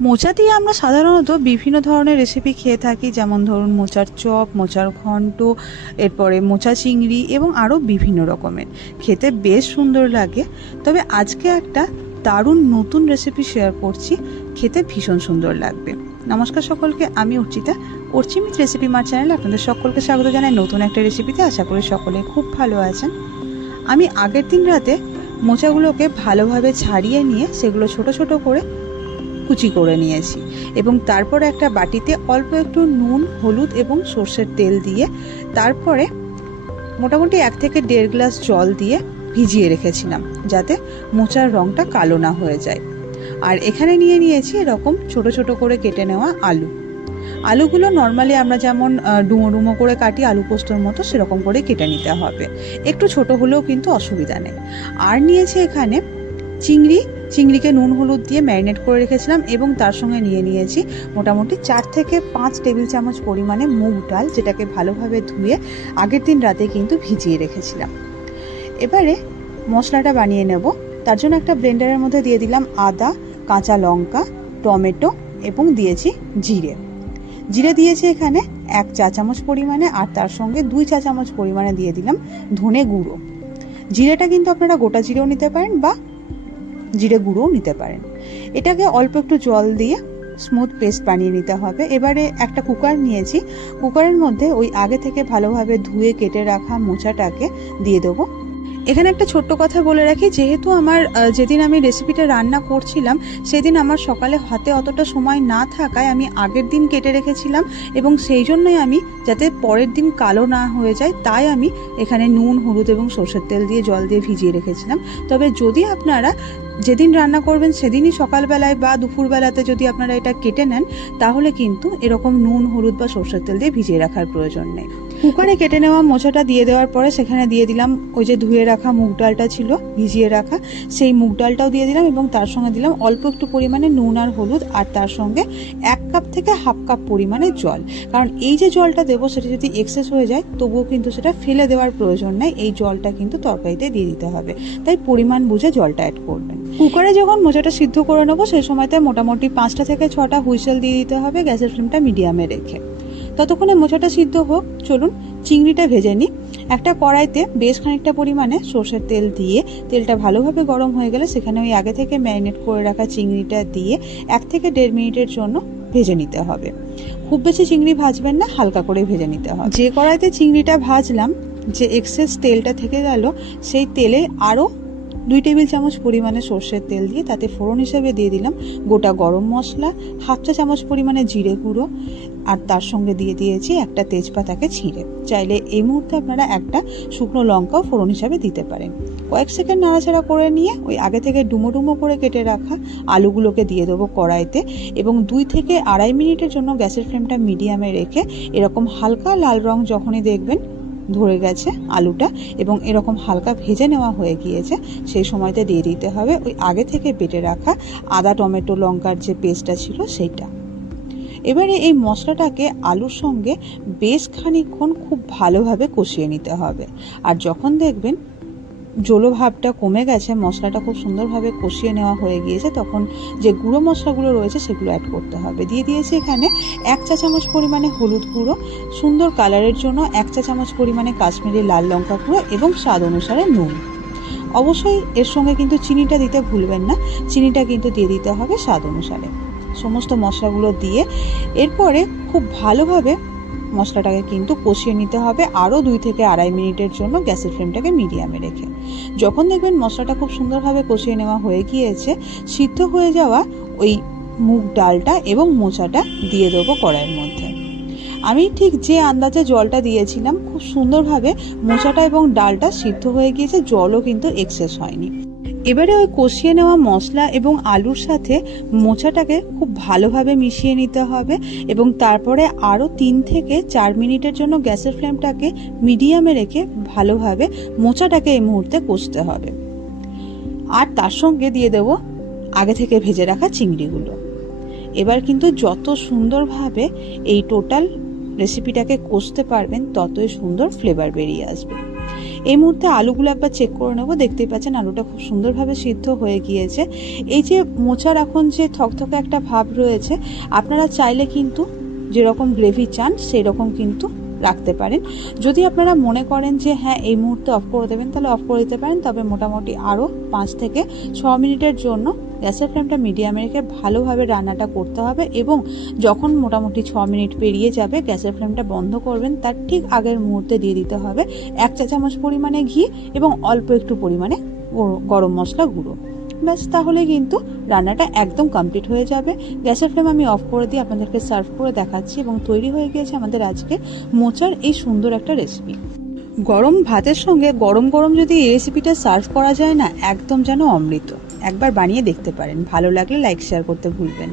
মোচা দিয়ে আমরা সাধারণত বিভিন্ন ধরনের রেসিপি খেয়ে থাকি, যেমন ধরুন মোচার চপ, মোচার ঘন্ট, এরপরে মোচা চিংড়ি এবং আরও বিভিন্ন রকমের। খেতে বেশ সুন্দর লাগে। তবে আজকে একটা দারুণ নতুন রেসিপি শেয়ার করছি। খেতে ভীষণ সুন্দর লাগবে। নমস্কার সকলকে, আমি অর্চিতা। অর্চিমিত রেসিপি মার চ্যানেলে আপনাদের সকলকে স্বাগত জানাই নতুন একটা রেসিপিতে আশা করি সকলে খুব ভালো আছেন। আমি আগের দিন রাতে মোচাগুলোকে ভালোভাবে ছাড়িয়ে নিয়ে সেগুলো ছোট ছোট করে কুচি করে নিয়েছি এবং তারপরে একটা বাটিতে অল্প একটু নুন, হলুদ এবং সর্ষের তেল দিয়ে তারপরে মোটামুটি এক থেকে দেড় গ্লাস জল দিয়ে ভিজিয়ে রেখেছিলাম যাতে মোচার রঙটা কালো না হয়ে যায়। আর এখানে নিয়ে নিয়েছি এরকম ছোট ছোট করে কেটে নেওয়া আলু। আলুগুলো নর্মালি আমরা যেমন ডুমো ডুমো করে কাটি আলু পোস্তর মতো সেরকম করে কেটে নিতে হবে। একটু ছোট হলেও কিন্তু অসুবিধা নেই। আর নিয়েছি এখানে চিংড়ি, চিংড়িকে নুন, হলুদ দিয়ে ম্যারিনেট করে রেখেছিলাম এবং তার সঙ্গে নিয়ে নিয়েছি মোটামুটি চার থেকে পাঁচ টেবিল চামচ পরিমাণে মুগ ডাল, যেটাকে ভালোভাবে ধুয়ে আগের দিন রাতে কিন্তু ভিজিয়ে রেখেছিলাম। এবারে মশলাটা বানিয়ে নেব। তার জন্য একটা ব্লেন্ডারের মধ্যে দিয়ে দিলাম আদা, কাঁচা লঙ্কা, টমেটো এবং দিয়েছি জিরে। জিরে দিয়েছি এখানে এক চা চামচ পরিমাণে আর তার সঙ্গে দুই চা চামচ পরিমাণে দিয়ে দিলাম ধনে গুঁড়ো। জিরেটা কিন্তু আপনারা গোটা জিরেও নিতে পারেন বা জিরে গুঁড়োও নিতে পারেন। এটাকে অল্প একটু জল দিয়ে স্মুথ পেস্ট বানিয়ে নিতে হবে। এবারে একটা কুকার নিয়েছি। কুকারের মধ্যে ওই আগে থেকে ভালোভাবে ধুয়ে কেটে রাখা মোচাটাকে দিয়ে দেবো। এখানে একটা ছোট্ট কথা বলে রাখি, যেহেতু আমার যেদিন আমি রেসিপিটা রান্না করছিলাম, সেদিন আমার সকালে হাতে অতটা সময় না থাকায় আমি আগের দিন কেটে রেখেছিলাম এবং সেই জন্যই আমি, যাতে পরের দিন কালো না হয়ে যায়, তাই আমি এখানে নুন, হলুদ এবং সর্ষের তেল দিয়ে জল দিয়ে ভিজিয়ে রেখেছিলাম। তবে যদি আপনারা যেদিন রান্না করবেন, সেদিনই সকালবেলায় বা দুপুরবেলাতে যদি আপনারা এটা কেটে নেন, তাহলে কিন্তু এরকম নুন, হলুদ বা সর্ষের তেল দিয়ে ভিজিয়ে রাখার প্রয়োজন নেই। কুকারে কেটে নেওয়া মোচাটা দিয়ে দেওয়ার পরে সেখানে দিয়ে দিলাম ওই যে ধুয়ে রাখা মুগ ডালটা ছিল, ভিজিয়ে রাখা। সেই মুগ ডালটাও দিয়ে দিলাম এবং তার সঙ্গে দিলাম অল্প একটু পরিমাণে নুন আর হলুদ আর তার সঙ্গে এক কাপ থেকে হাফ কাপ পরিমাণে জল। কারণ এই যে জলটা দেবো সেটা যদি এক্সেস হয়ে যায়, তবুও কিন্তু সেটা ফেলে দেওয়ার প্রয়োজন নেই, এই জলটা কিন্তু তরকারিতে দিয়ে দিতে হবে। তাই পরিমাণ বুঝে জলটা অ্যাড করবেন। কুকারে যখন মোচাটা সিদ্ধ করে নেব, সেই সময়তে মোটামুটি পাঁচটা থেকে ছটা হুইসেল দিয়ে দিতে হবে, গ্যাসের ফ্লেমটা মিডিয়ামে রেখে। ততক্ষণে মোচাটা সিদ্ধ হোক। চলুন, চিংড়িটা ভেজে নিই। একটা কড়াইতে বেশ খানিকটা পরিমাণে সর্ষের তেল দিয়ে, তেলটা ভালোভাবে গরম হয়ে গেলে সেখানে ওই আগে থেকে ম্যারিনেট করে রাখা চিংড়িটা দিয়ে এক থেকে দেড় মিনিটের জন্য ভেজে নিতে হবে। খুব বেশি চিংড়ি ভাজবেন না, হালকা করে ভেজে নিতে হবে। যে কড়াইতে চিংড়িটা ভাজলাম, যে এক্সেস তেলটা থেকে গেল, সেই তেলে আরও দুই টেবিল চামচ পরিমাণে সর্ষের তেল দিয়ে তাতে ফোড়ন হিসেবে দিয়ে দিলাম গোটা গরম মশলা, হাফ চা চামচ পরিমাণে জিরে গুঁড়ো, আর তার সঙ্গে দিয়ে দিয়েছি একটা তেজপাতাকে ছিঁড়ে। চাইলে এই মুহূর্তে আপনারা একটা শুকনো লঙ্কাও ফোড়ন হিসাবে দিতে পারেন। কয়েক সেকেন্ড নাড়াচাড়া করে নিয়ে ওই আগে থেকে ডুমো ডুমো করে কেটে রাখা আলুগুলোকে দিয়ে দেবো কড়াইতে এবং দুই থেকে আড়াই মিনিটের জন্য গ্যাসের ফ্লেমটা মিডিয়ামে রেখে এরকম হালকা লাল রং যখনই দেখবেন ধরে গেছে আলুটা এবং এরকম হালকা ভেজে নেওয়া হয়ে গিয়েছে, সেই সময়তে দিয়ে দিতে হবে ওই আগে থেকে বেটে রাখা আদা, টমেটো, লঙ্কার যে পেস্টটা ছিল সেইটা। এবারে এই মশলাটাকে আলুর সঙ্গে বেশ খানিক্ষণ খুব ভালোভাবে কষিয়ে নিতে হবে। আর যখন দেখবেন জলো ভাবটা কমে গেছে, মশলাটা খুব সুন্দরভাবে কষিয়ে নেওয়া হয়ে গিয়েছে, তখন যে গুঁড়ো মশলাগুলো রয়েছে সেগুলো অ্যাড করতে হবে। দিয়ে দিয়েছি এখানে এক চা চামচ পরিমাণে হলুদ গুঁড়ো, সুন্দর কালারের জন্য এক চা চামচ পরিমাণে কাশ্মীরি লাল লঙ্কা গুঁড়ো এবং স্বাদ অনুসারে নুন। অবশ্যই এর সঙ্গে কিন্তু চিনিটা দিতে ভুলবেন না, চিনিটা কিন্তু দিয়ে দিতে হবে স্বাদ অনুসারে। সমস্ত মশলাগুলো দিয়ে এরপরে খুব ভালোভাবে মশলাটাকে কিন্তু কষিয়ে নিতে হবে আরও দুই থেকে আড়াই মিনিটের জন্য গ্যাসের ফ্লেমটাকে মিডিয়ামে রেখে। যখন দেখবেন মশলাটা খুব সুন্দরভাবে কষিয়ে নেওয়া হয়ে গিয়েছে, সিদ্ধ হয়ে যাওয়া ওই মুগ ডালটা এবং মোচাটা দিয়ে দেবো কড়াইয়ের মধ্যে। আমি ঠিক যে আন্দাজে জলটা দিয়েছিলাম, খুব সুন্দরভাবে মোচাটা এবং ডালটা সিদ্ধ হয়ে গিয়েছে, জলও কিন্তু এক্সেস হয়নি। এবারে ওই কষিয়ে নেওয়া মশলা এবং আলুর সাথে মোচাটাকে খুব ভালোভাবে মিশিয়ে নিতে হবে এবং তারপরে আরও তিন থেকে চার মিনিটের জন্য গ্যাসের ফ্লেমটাকে মিডিয়ামে রেখে ভালোভাবে মোচাটাকে এই মুহূর্তে কষতে হবে। আর তার সঙ্গে দিয়ে দেব আগে থেকে ভেজে রাখা চিংড়িগুলো। এবার কিন্তু যত সুন্দরভাবে এই টোটাল রেসিপিটাকে কষতে পারবেন, ততই সুন্দর ফ্লেভার বেরিয়ে আসবে। এই মুহূর্তে আলুগুলো একবার চেক করে নেব। দেখতেই পাচ্ছেন আলুটা খুব সুন্দরভাবে সিদ্ধ হয়ে গিয়েছে। এই যে মোচার এখন যে থকথকে একটা ভাব রয়েছে, আপনারা চাইলে কিন্তু যেরকম গ্রেভি চান সেই রকম কিন্তু রাখতে পারেন। যদি আপনারা মনে করেন যে হ্যাঁ এই মুহূর্তে অফ করে দেবেন, তাহলে অফ করে দিতে পারেন। তবে মোটামুটি আরও পাঁচ থেকে ছ মিনিটের জন্য গ্যাসের ফ্লেমটা মিডিয়ামে রেখে ভালোভাবে রান্নাটা করতে হবে এবং যখন মোটামুটি ছ মিনিট পেরিয়ে যাবে, গ্যাসের ফ্লেমটা বন্ধ করবেন, তার ঠিক আগের মুহূর্তে দিয়ে দিতে হবে এক চা চামচ পরিমাণে ঘি এবং অল্প একটু পরিমাণে গরম মশলা গুঁড়ো। ব্যাস, তাহলে কিন্তু রান্নাটা একদম কমপ্লিট হয়ে যাবে। গ্যাসের ফ্লেম আমি অফ করে দিয়ে আপনাদেরকে সার্ভ করে দেখাচ্ছি এবং তৈরি হয়ে গিয়েছে আমাদের আজকে মোচার এই সুন্দর একটা রেসিপি। গরম ভাতের সঙ্গে গরম গরম যদি এই রেসিপিটা সার্ভ করা যায় না, একদম যেন অমৃত। একবার বানিয়ে দেখতে পারেন ভালো লাগলে লাইক শেয়ার করতে ভুলবেন।